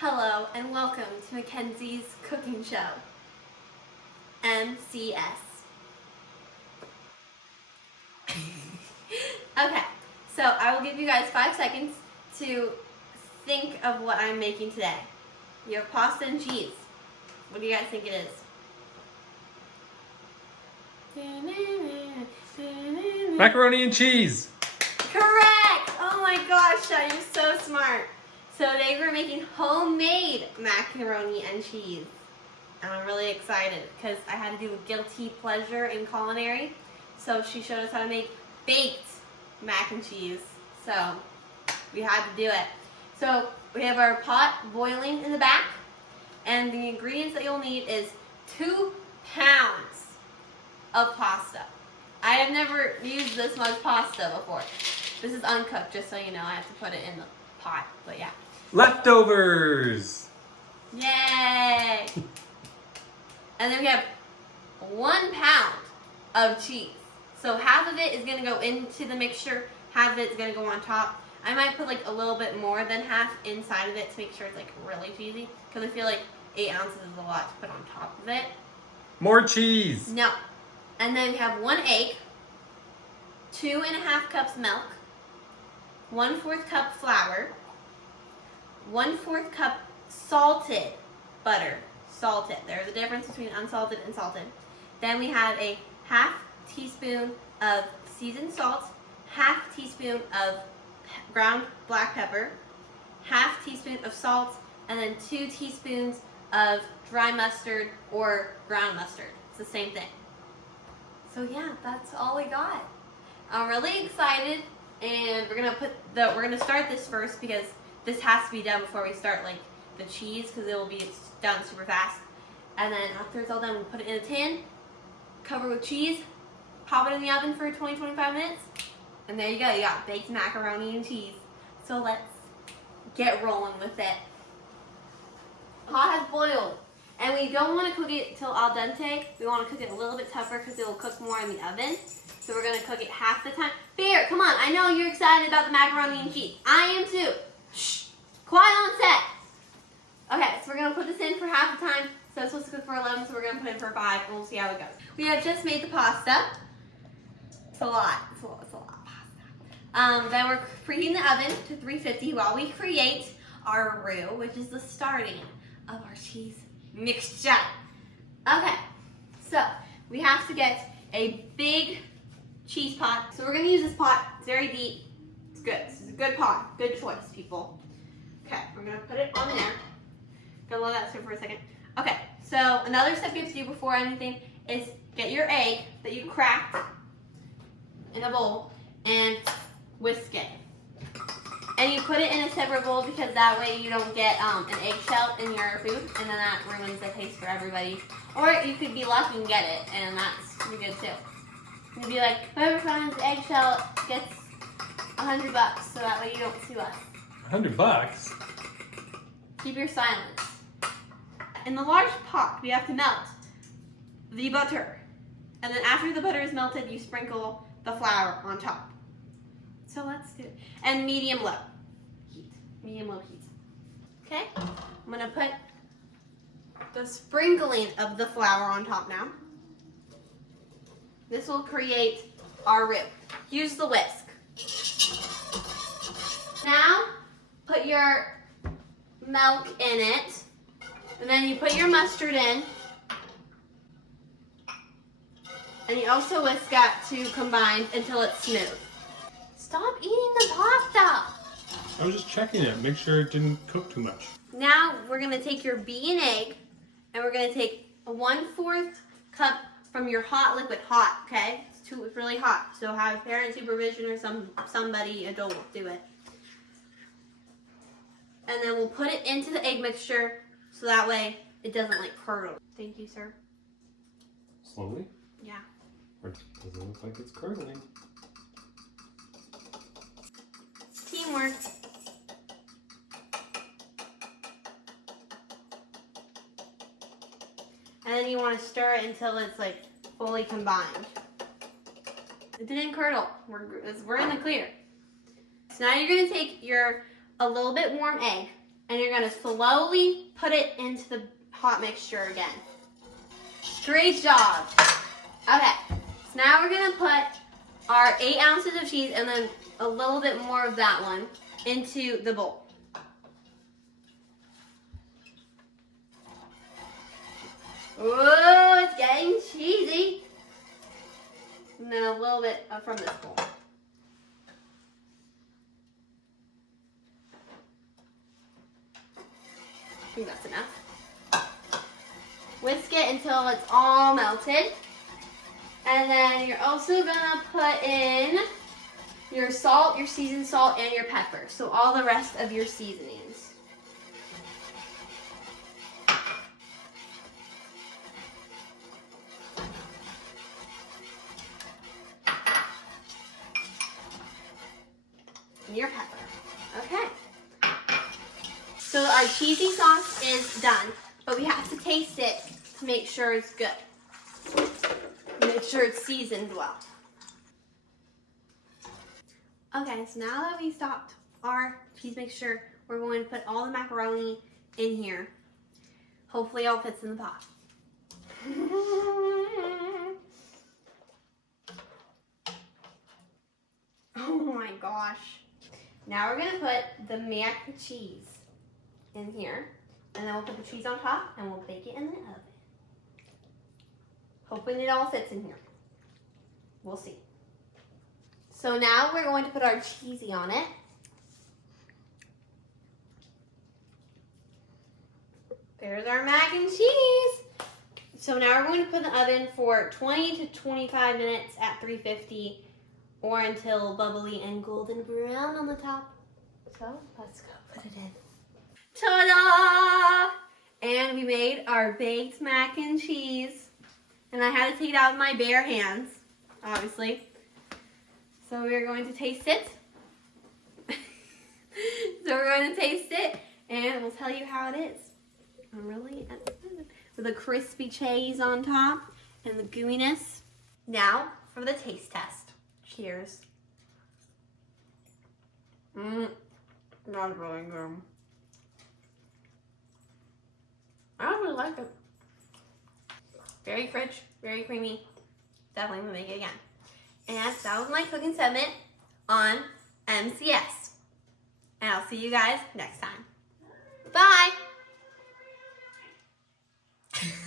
Hello and welcome to Mackenzies cooking show, MCS. Okay, so I will give you guys 5 seconds to think of what I'm making today. You have pasta and cheese. What do you guys think it is? Macaroni and cheese. Correct! Oh my gosh, Shai, you're so smart. So today we're making homemade macaroni and cheese. And I'm really excited because I had to do a guilty pleasure in culinary. So she showed us how to make baked mac and cheese. So we had to do it. So we have our pot boiling in the back. And the ingredients that you'll need is 2 pounds of pasta. I have never used this much pasta before. This is uncooked, just so you know. I have to put it in the pot, but yeah. Leftovers. Yay! And then we have 1 pound of cheese. So half of it is going to go into the mixture, half of it is going to go on top. I might put like a little bit more than half inside of it to make sure it's like really cheesy, because I feel like 8 ounces is a lot to put on top of it. More cheese. No. And then we have 1 egg, 2.5 cups milk, 1/4 cup flour, 1/4 cup salted butter. Salted. There's a difference between unsalted and salted. Then we have a 1/2 teaspoon of seasoned salt, 1/2 teaspoon of ground black pepper, 1/2 teaspoon of salt, and then 2 teaspoons of dry mustard or ground mustard. It's the same thing. So yeah, that's all we got. I'm really excited, and we're gonna start this first because this has to be done before we start like the cheese, because it will be done super fast. And then after it's all done, we'll put it in a tin, cover with cheese, pop it in the oven for 20-25 minutes, and there you go. You got baked macaroni and cheese. So let's get rolling with it. The pot has boiled. And we don't want to cook it till al dente. We want to cook it a little bit tougher because it will cook more in the oven. So we're going to cook it half the time. Bear, come on. I know you're excited about the macaroni and cheese. I am too. Shh. Quiet on set. Okay, so we're going to put this in for half the time. So it's supposed to cook for 11, so we're going to put it in for 5, and we'll see how it goes. We have just made the pasta. It's a lot. It's a lot of pasta. Then we're preheating the oven to 350 while we create our roux, which is the starting of our cheese mixture. Okay, so we have to get a big cheese pot. So we're gonna use this pot. It's very deep. It's good. This is a good pot. Good choice, people. Okay, we're gonna put it on there. Gonna let that sit for a second. Okay, so another step you have to do before anything is get your egg that you cracked in a bowl and whisk it. And you put it in a separate bowl because that way you don't get an eggshell in your food, and then that ruins the taste for everybody. Or you could be lucky and get it, and that's pretty good too. You'd be like, whoever finds the eggshell gets $100, so that way you don't sue us. $100? Keep your silence. In the large pot, we have to melt the butter. And then after the butter is melted, you sprinkle the flour on top. So let's do it. And medium-low heat. Medium-low heat. Okay? I'm going to put the sprinkling of the flour on top now. This will create our roux. Use the whisk. Now, put your milk in it. And then you put your mustard in. And you also whisk that to combine until it's smooth. Stop eating the pasta! I was just checking it, make sure it didn't cook too much. Now we're going to take your beaten egg, and we're going to take a 1/4 cup from your hot liquid. Hot, okay? It's really hot, so have parent supervision or somebody adult do it. And then we'll put it into the egg mixture so that way it doesn't like curdle. Thank you, sir. Slowly? Yeah. Or doesn't look like it's curdling. Teamwork. And then you want to stir it until it's like fully combined. It didn't curdle. We're in the clear. So now you're going to take your a little bit warm egg, and you're gonna slowly put it into the hot mixture again. Great job. Okay, so now we're gonna put our 8 ounces of cheese and then a little bit more of that one into the bowl. Oh, it's getting cheesy. And then a little bit from this bowl. I think that's enough. Whisk it until it's all melted. And then you're also gonna put in your salt, your seasoned salt, and your pepper. So all the rest of your seasonings. And your pepper. Okay. So our cheesy sauce is done, but we have to taste it to make sure it's good. Make sure it's seasoned well. Okay, so now that we stopped our cheese mixture, we're going to put all the macaroni in here. Hopefully it all fits in the pot. Oh my gosh. Now we're gonna put the mac and cheese in here, and then we'll put the cheese on top and we'll bake it in the oven. Hoping it all fits in here. We'll see. So now we're going to put our cheesy on it. There's our mac and cheese. So now we're going to put in the oven for 20 to 25 minutes at 350 or until bubbly and golden brown on the top. So let's go put it in. Ta-da! And we made our baked mac and cheese. And I had to take it out with my bare hands, obviously. So we're going to taste it. So we're going to taste it, and we'll tell you how it is. I'm really excited. With the crispy cheese on top and the gooiness. Now for the taste test. Cheers. That's really good. I really like it. Very rich, very creamy. Definitely gonna make it again. And that was my cooking segment on MCS. And I'll see you guys next time. Bye!